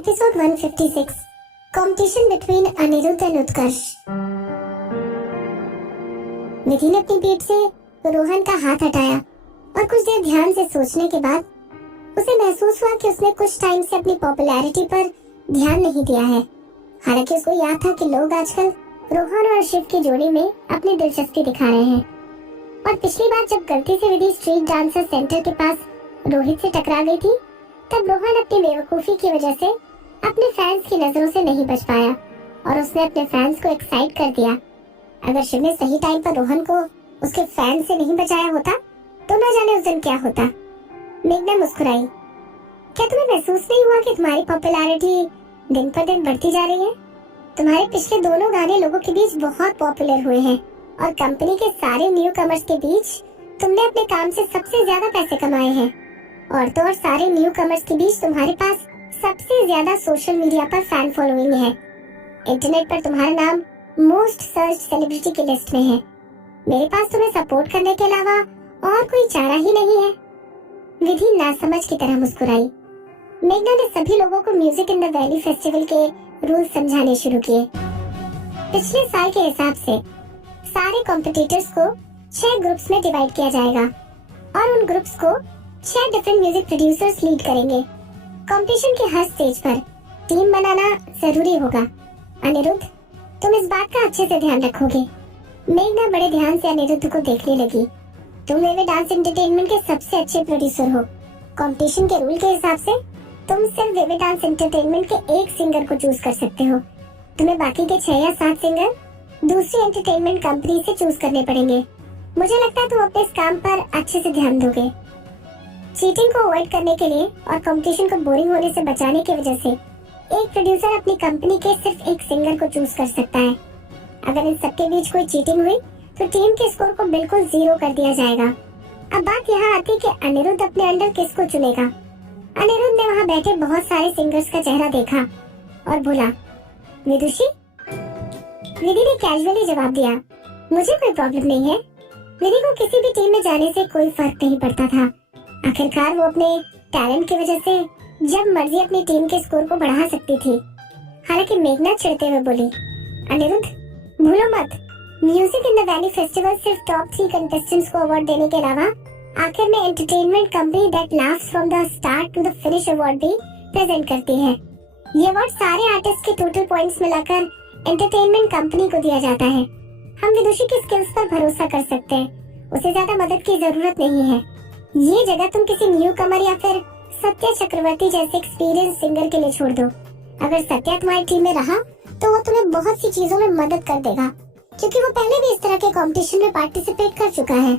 Episode 156 competition between Aniruddh and Utkarsh. Nidhi ने अपनी पीठ से रोहन का हाथ हटाया और कुछ देर ध्यान से सोचने के बाद उसे महसूस हुआ कि उसने कुछ टाइम से अपनी पॉपुलैरिटी पर ध्यान नहीं दिया है। हालांकि उसको याद था कि लोग आजकल रोहन और शिव की जोड़ी में अपनी दिलचस्पी दिखा रहे हैं। और पिछली बार जब गलती से विधि स्ट्रीट डांसर सेंटर के पास रोहित से टकरा गई थी, तब रोहन अपनी बेवकूफी की वजह से अपने फैंस की नजरों से नहीं बच पाया और उसने अपने फैंस को एक्साइट कर दिया। अगर शिव ने सही टाइम पर रोहन को उसके फैंस से नहीं बचाया होता तो न जाने उस दिन क्या होता। मेघना मुस्कुराई। क्या तुम्हें महसूस नहीं हुआ कि तुम्हारी पॉपुलैरिटी दिन पर दिन बढ़ती जा रही है? तुम्हारे पिछले दोनों गाने लोगों के बीच बहुत पॉपुलर हुए हैं और कंपनी के सारे न्यू कमर्स के बीच तुमने अपने काम से सबसे ज्यादा पैसे कमाए हैं। और तो और सारे न्यू कमर्स के बीच तुम्हारे पास सबसे ज्यादा सोशल मीडिया पर फैन फॉलोइंग है। इंटरनेट पर तुम्हारा नाम मोस्ट सर्च सेलिब्रिटी की लिस्ट में है। मेरे पास तुम्हें सपोर्ट करने के अलावा और कोई चारा ही नहीं है। विधि नासमझ की तरह मुस्कुराई। मेघना ने सभी लोगों को music in the valley festival के रूल समझाने शुरू किए। पिछले साल के हिसाब से सारे कॉम्पिटिटर्स को 6 ग्रुप्स में डिवाइड किया जाएगा और उन ग्रुप्स को 6 डिफरेंट म्यूजिक प्रोड्यूसर्स लीड करेंगे। कंपटीशन के हर स्टेज पर टीम बनाना जरूरी होगा। अनिरुद्ध, तुम इस बात का अच्छे से ध्यान रखोगे। मेघना बड़े ध्यान से अनिरुद्ध को देखने लगी। तुम वेवे डांस एंटरटेनमेंट के सबसे अच्छे प्रोड्यूसर हो। कंपटीशन के रूल के हिसाब से तुम सिर्फ वेवे डांस एंटरटेनमेंट के एक सिंगर को चूज कर सकते हो। तुम्हें बाकी के 6 या 7 सिंगर दूसरी एंटरटेनमेंट कंपनी से चूज करने पड़ेंगे। मुझे लगता है तुम अपने इस काम पर अच्छे से ध्यान दोगे। चीटिंग को अवॉइड करने के लिए और कंपटीशन को बोरिंग होने से बचाने की वजह से एक प्रोड्यूसर अपनी कंपनी के सिर्फ एक सिंगर को चूज कर सकता है। अगर इन सबके बीच कोई चीटिंग हुई तो टीम के स्कोर को बिल्कुल 0 कर दिया जाएगा। अब बात यहाँ आती कि अनिरुद्ध अपने अंडर किसको चुनेगा। अनिरुद्ध ने वहाँ बैठे बहुत सारे सिंगर्स का चेहरा देखा और बोला, विदुषी। विधि ने कैजुअली जवाब दिया, मुझे कोई प्रॉब्लम नहीं है। विधि को किसी भी टीम में जाने से कोई फर्क नहीं पड़ता था। आखिरकार वो अपने टैलेंट की वजह से जब मर्जी अपनी टीम के स्कोर को बढ़ा सकती थी। हालांकि मेघना चिढ़ते हुए बोली, अनिरुद्ध, भूलो मत, music in the valley festival सिर्फ टॉप 3 कंटेस्टेंट्स को अवार्ड देने के अलावा आखिर में entertainment company that laughs from the start to the finish award भी प्रेजेंट करती है। ये अवार्ड सारे आर्टिस्ट के टोटल पॉइंट्स मिलाकर एंटरटेनमेंट कंपनी को दिया जाता है। हम विदुषी की स्किल्स पर भरोसा कर सकते हैं। उसे ज्यादा मदद की जरूरत नहीं है। ये जगह तुम किसी न्यू कमर या फिर सत्या चक्रवर्ती जैसे एक्सपीरियंस सिंगर के लिए छोड़ दो। अगर सत्या तुम्हारी टीम में रहा तो वो तुम्हें बहुत सी चीजों में मदद कर देगा, क्योंकि वो पहले भी इस तरह के कंपटीशन में पार्टिसिपेट कर चुका है।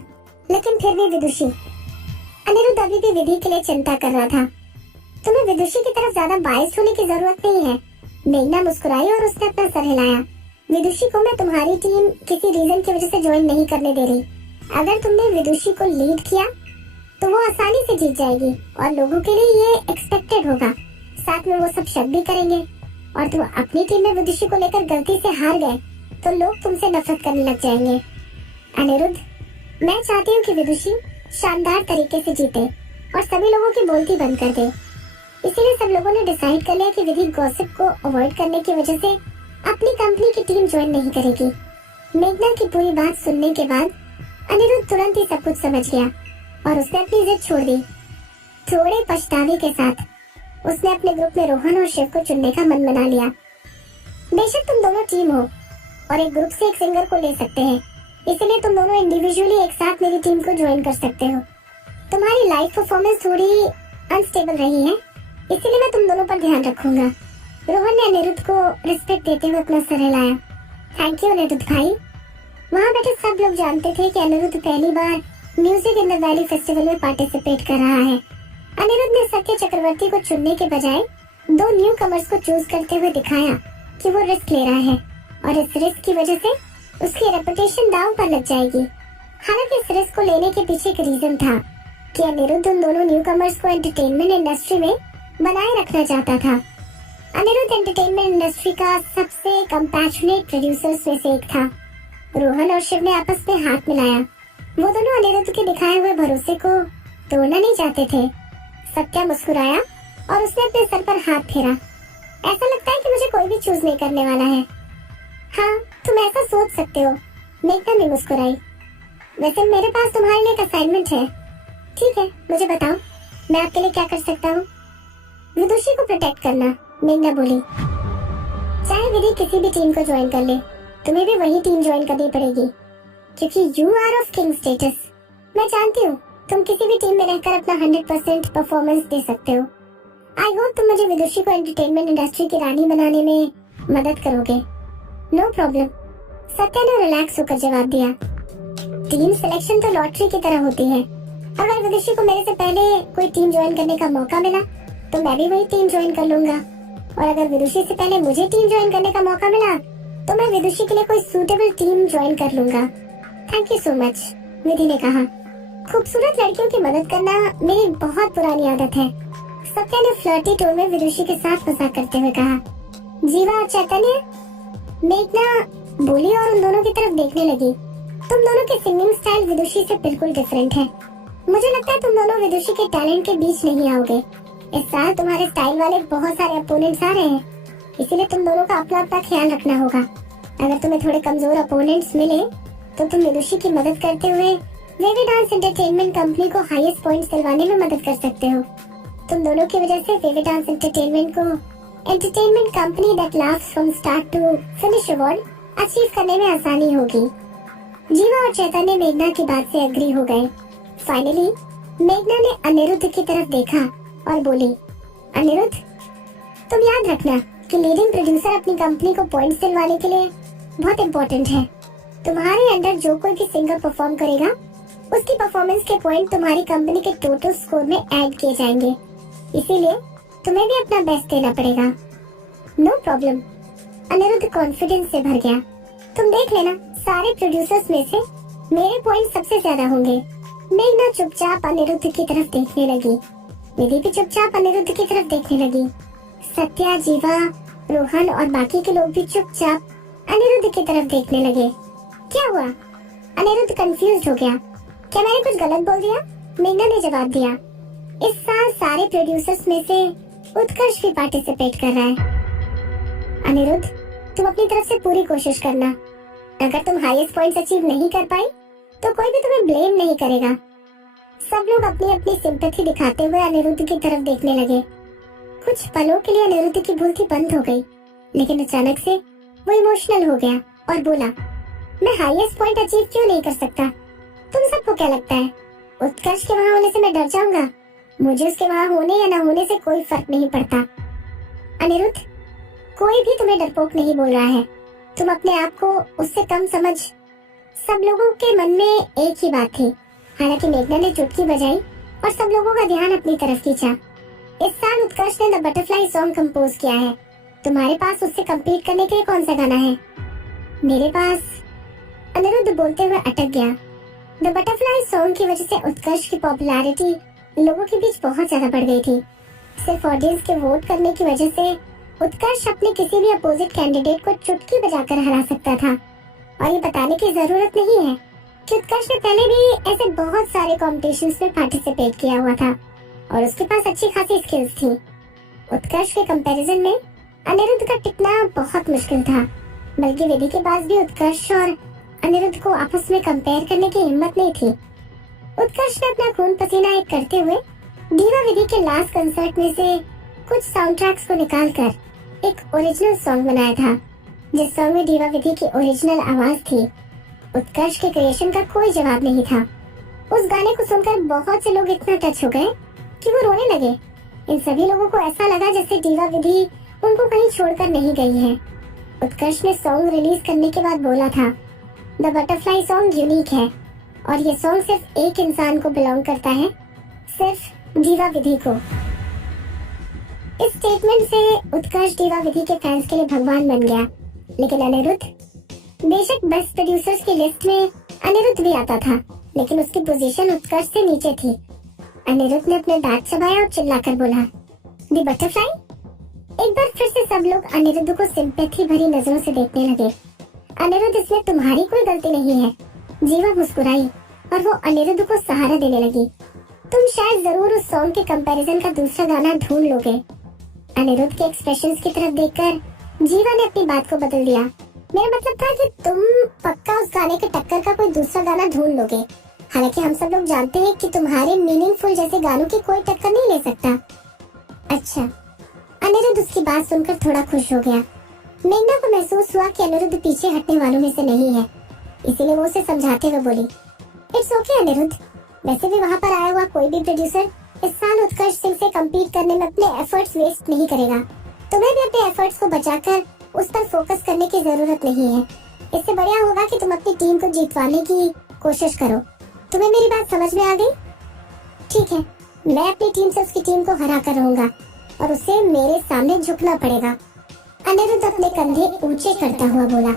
लेकिन फिर भी विदुषी। अनिरुद्ध अभी भी विधि के लिए चिंता कर रहा था। तुम्हें विदुषी की तरफ ज्यादा बायस्ड होने की जरूरत नहीं है। मेघना मुस्कुराई और उसने अपना सर हिलाया। विदुषी को मैं तुम्हारी टीम किसी रीजन की वजह से ज्वाइन नहीं करने दे रही। अगर तुमने विदुषी को लीड किया तो वो आसानी से जीत जाएगी और लोगों के लिए ये एक्सपेक्टेड होगा। साथ में वो सब शक भी करेंगे। और तुम अपनी टीम में विदुषी को लेकर गलती से हार गए तो लोग तुमसे नफरत करने लग जाएंगे। अनिरुद्ध, मैं चाहती हूँ कि विदुषी शानदार तरीके से जीते और सभी लोगों की बोलती बंद कर दे। इसीलिए सब लोगों ने डिसाइड कर लिया कि विधि गॉसिप को अवॉइड करने की वजह से अपनी कंपनी की टीम ज्वाइन नहीं करेगी। मेघना की पूरी बात सुनने के बाद अनिरुद्ध तुरंत ही सब कुछ समझ गया और उसने अपनी जिद छोड़ दी। थोड़े पछतावे के साथ उसने अपने ग्रुप में रोहन और शिव को चुनने का मन बना लिया। बेशक तुम दोनों टीम हो और एक ग्रुप से एक सिंगर को ले सकते हैं, इसलिए तुम दोनों इंडिविजुअली एक साथ मेरी टीम को ज्वाइन कर सकते हो। तुम्हारी लाइव परफॉर्मेंस थोड़ी अनस्टेबल रही है, इसीलिए मैं तुम दोनों पर ध्यान रखूंगा। रोहन ने अनिरुद्ध को रिस्पेक्ट देते हुए अपना सर हिलाया। थैंक यू अनिरुद्ध भाई। वहाँ बैठे सब लोग जानते थे कि अनिरुद्ध पहली बार music in the valley festival में पार्टिसिपेट कर रहा है। अनिरुद्ध ने सत्य चक्रवर्ती को चुनने के बजाय 2 न्यू कमर्स को चूज करते हुए दिखाया कि वो रिस्क ले रहा है और इस रिस्क की वजह से उसकी रेपुटेशन दांव पर लग जाएगी। हालांकि इस रिस्क को लेने के पीछे एक रीजन था कि अनिरुद्ध उन दोनों न्यू कमर्स को एंटरटेनमेंट इंडस्ट्री में बनाए रखना चाहता था। अनिरुद्ध एंटरटेनमेंट इंडस्ट्री का सबसे कंपैशनेट प्रोड्यूसर्स में से एक था। रोहन और शिव ने आपस में हाथ मिलाया। वो दोनों अनिरुद्ध के दिखाए हुए भरोसे को तोड़ना नहीं चाहते थे। सत्या मुस्कुराया और उसने अपने सर पर हाथ फेरा। ऐसा लगता है कि मुझे कोई भी चूज नहीं करने वाला है। हाँ, तुम ऐसा सोच सकते हो। मेघना ने मुस्कुराई। वैसे मेरे पास तुम्हारे लिए एक असाइनमेंट है। ठीक है, मुझे बताओ, मैं आपके लिए क्या कर सकता हूँ? विदुषी को प्रोटेक्ट करना, मेघना बोली। चाहे विधि किसी भी टीम को ज्वाइन कर ले, तुम्हें भी वही टीम ज्वाइन करनी पड़ेगी, क्योंकि you are of king status. मैं जानती हूँ तुम किसी भी टीम में रहकर अपना 100% परफॉर्मेंस दे सकते हो। आई होप तुम मुझे विदुषी को एंटरटेनमेंट इंडस्ट्री की रानी बनाने में मदद करोगे। नो प्रॉब्लम, सत्या ने रिलैक्स होकर जवाब दिया। टीम सिलेक्शन तो लॉटरी की तरह होती है। अगर विदुषी को मेरे से पहले कोई टीम ज्वाइन करने का मौका मिला तो मैं भी वही टीम ज्वाइन कर लूंगा, और अगर विदुषी से पहले मुझे टीम ज्वाइन करने का मौका मिला तो मैं विदुषी के लिए कोई सूटेबल टीम ज्वाइन कर लूंगा। थैंक यू सो मच, विधि ने कहा। खूबसूरत लड़कियों की मदद करना मेरी बहुत पुरानी आदत है, सत्या ने फ्लर्टी टोन में विदुषी के साथ मजाक करते हुए कहा। जीवा और चैतन्य, मेघना बोली और उन दोनों की तरफ देखने लगी। तुम दोनों के सिंगिंग स्टाइल विदुषी से बिल्कुल डिफरेंट है। मुझे लगता है तुम दोनों विदुषी के टैलेंट के बीच नहीं आओगे। इस साल तुम्हारे स्टाइल वाले बहुत सारे अपोनेंट्स आ रहे हैं, इसीलिए तुम दोनों का अपना अपना ख्याल रखना होगा। अगर तुम्हें थोड़े कमजोर अपोनेंट्स मिले तो तुम विदुषी की मदद करते हुए वेवी डांस एंटरटेनमेंट कंपनी को हाईएस्ट पॉइंट्स दिलवाने में मदद कर सकते हो। तुम दोनों की वजह से वेवी डांस एंटरटेनमेंट को entertainment company that laughs from start to finish award achieve करने में आसानी होगी। जीवा और चैतन्य मेघना की बात से एग्री हो गए। फाइनली मेघना ने अनिरुद्ध की तरफ देखा और बोली, अनिरुद्ध, तुम याद रखना कि लीडिंग प्रोड्यूसर अपनी कंपनी को पॉइंट्स दिलवाने के लिए बहुत इम्पोर्टेंट है। तुम्हारे अंडर जो कोई भी सिंगर परफॉर्म करेगा उसकी परफॉर्मेंस के पॉइंट तुम्हारी कंपनी के टोटल स्कोर में ऐड किए जाएंगे, इसीलिए तुम्हें भी अपना बेस्ट देना पड़ेगा। नो प्रॉब्लम, अनिरुद्ध कॉन्फिडेंस से भर गया। तुम देख लेना, सारे प्रोड्यूसर्स में से मेरे पॉइंट सबसे ज्यादा होंगे। मेघना चुपचाप अनिरुद्ध की तरफ देखने लगी। विधि भी चुपचाप अनिरुद्ध की तरफ देखने लगी। सत्या, जीवा, रोहन और बाकी के लोग भी चुपचाप अनिरुद्ध की तरफ देखने लगे। क्या हुआ? अनिरुद्ध कंफ्यूज हो गया। क्या मैंने कुछ गलत बोल दिया? मेघना ने जवाब दिया। इस साल सारे प्रोड्यूसर्स में से उत्कर्ष भी पार्टिसिपेट कर रहा है। अनिरुद्ध, तुम अपनी तरफ से पूरी कोशिश करना। अगर तुम हाईएस्ट पॉइंट्स अचीव नहीं कर पाई तो कोई भी तुम्हें ब्लेम नहीं करेगा। सब लोग अपनी अपनी सिंपैथी दिखाते हुए अनिरुद्ध की तरफ देखने लगे। कुछ पलों के लिए अनिरुद्ध की भूलती बंद हो गई, लेकिन अचानक से वो इमोशनल हो गया और बोला, मैं हाईएस्ट पॉइंट अचीव क्यों नहीं कर सकता? तुम सबको क्या लगता है उत्कर्ष के वहाँ होने से मैं डर जाऊंगा? मुझे उसके वहाँ होने या न होने से कोई फर्क नहीं पड़ता। अनिरुद्ध, कोई भी तुम्हें डरपोक नहीं बोल रहा है। तुम अपने आप को उससे कम समझ। सब लोगों के मन में एक ही बात थी। हालांकि मेघना ने चुटकी बजाई और सब लोगों का ध्यान अपनी तरफ खींचा। इस साल उत्कर्ष ने द बटरफ्लाई सॉन्ग कंपोज किया है। तुम्हारे पास उससे कम्पीट करने के लिए कौन सा गाना है? मेरे पास, अनिरुद्ध बोलते हुए अटक गया। द बटरफ्लाई सॉन्ग की वजह से उत्कर्ष की पॉपुलैरिटी लोगों के बीच बहुत ज्यादा बढ़ गई थी। सिर्फ ऑडियंस के वोट करने की वजह से उत्कर्ष अपने किसी भी अपोजिट कैंडिडेट को चुटकी बजाकर हरा सकता था। और ये बताने की जरूरत नहीं है कि उत्कर्ष ने पहले भी ऐसे बहुत सारे कॉम्पिटिशन्स में पार्टिसिपेट किया हुआ था और उसके पास अच्छी खासी स्किल्स थी। उत्कर्ष के कंपैरिजन में अनिरुद्ध का टिकना बहुत मुश्किल था, बल्कि विधि के पास भी उत्कर्ष और अनिरुद्ध को आपस में कंपेयर करने की हिम्मत नहीं थी। उत्कर्ष ने अपना खून पसीना एक करते हुए दीवा विधि के लास्ट कंसर्ट में से कुछ साउंड ट्रैक्स को निकालकर एक ओरिजिनल सॉन्ग बनाया था, जिस सॉन्ग में दीवा विधि की ओरिजिनल आवाज थी। उत्कर्ष के क्रिएशन का कोई जवाब नहीं था। उस गाने को सुनकर बहुत से लोग इतना टच हो गए कि वो रोने लगे। इन सभी लोगों को ऐसा लगा जैसे दीवा विधि उनको कहीं छोड़कर नहीं गई है। उत्कर्ष ने सॉन्ग रिलीज करने के बाद बोला था, द बटरफ्लाई सॉन्ग यूनिक है और ये सॉन्ग सिर्फ एक इंसान को बिलोंग करता है, सिर्फ दीवा विधि को। इस स्टेटमेंट से उत्कर्ष दीवा विधि के फैंस के लिए भगवान बन गया। लेकिन अनिरुद्ध, बेशक बेस्ट प्रोड्यूसर्स की लिस्ट में अनिरुद्ध भी आता था, लेकिन उसकी पोजीशन उत्कर्ष से नीचे थी। अनिरुद्ध ने अपने दांत चबाया और चिल्लाकर बोला, द बटरफ्लाई। एक बार फिर से सब लोग अनिरुद्ध को सिंपैथी भरी नजरों से देखने लगे। अनिरुद्ध, इसमें तुम्हारी कोई गलती नहीं है। जीवा मुस्कुराई और वो अनिरुद्ध को सहारा देने लगी। तुम शायद जरूर उस सॉन्ग के कंपैरिजन का दूसरा गाना ढूंढ लोगे। अनिरुद्ध के एक्सप्रेशंस की तरफ देखकर जीवा ने अपनी बात को बदल दिया। मेरा मतलब था कि तुम पक्का उस गाने के टक्कर का कोई दूसरा गाना ढूंढ लोगे। हालांकि हम सब लोग जानते हैं कि तुम्हारे मीनिंगफुल जैसे गानों की कोई टक्कर नहीं ले सकता। अच्छा। अनिरुद्ध उसकी बात सुनकर थोड़ा खुश हो गया। मेघना को महसूस हुआ कि अनिरुद्ध पीछे हटने वालों में से नहीं है, इसीलिए वो उसे समझाते हुए बोली, इट्स ओके अनिरुद्ध, वैसे भी वहाँ पर आया हुआ कोई भी प्रोड्यूसर इस साल उत्कर्ष सिंह से कम्पीट करने में अपने एफर्ट्स वेस्ट नहीं करेगा। तुम्हें भी अपने एफर्ट्स को बचाकर उस पर फोकस करने की जरूरत नहीं है। इससे बढ़िया होगा कि तुम अपनी टीम को जीतवाने की कोशिश करो। तुम्हें मेरी बात समझ में आ गई? ठीक है, मैं अपनी टीम से उसकी टीम को हरा कर रहूंगा और उसे मेरे सामने झुकना पड़ेगा। अनिरुद्ध अपने कंधे ऊंचे करता हुआ बोला।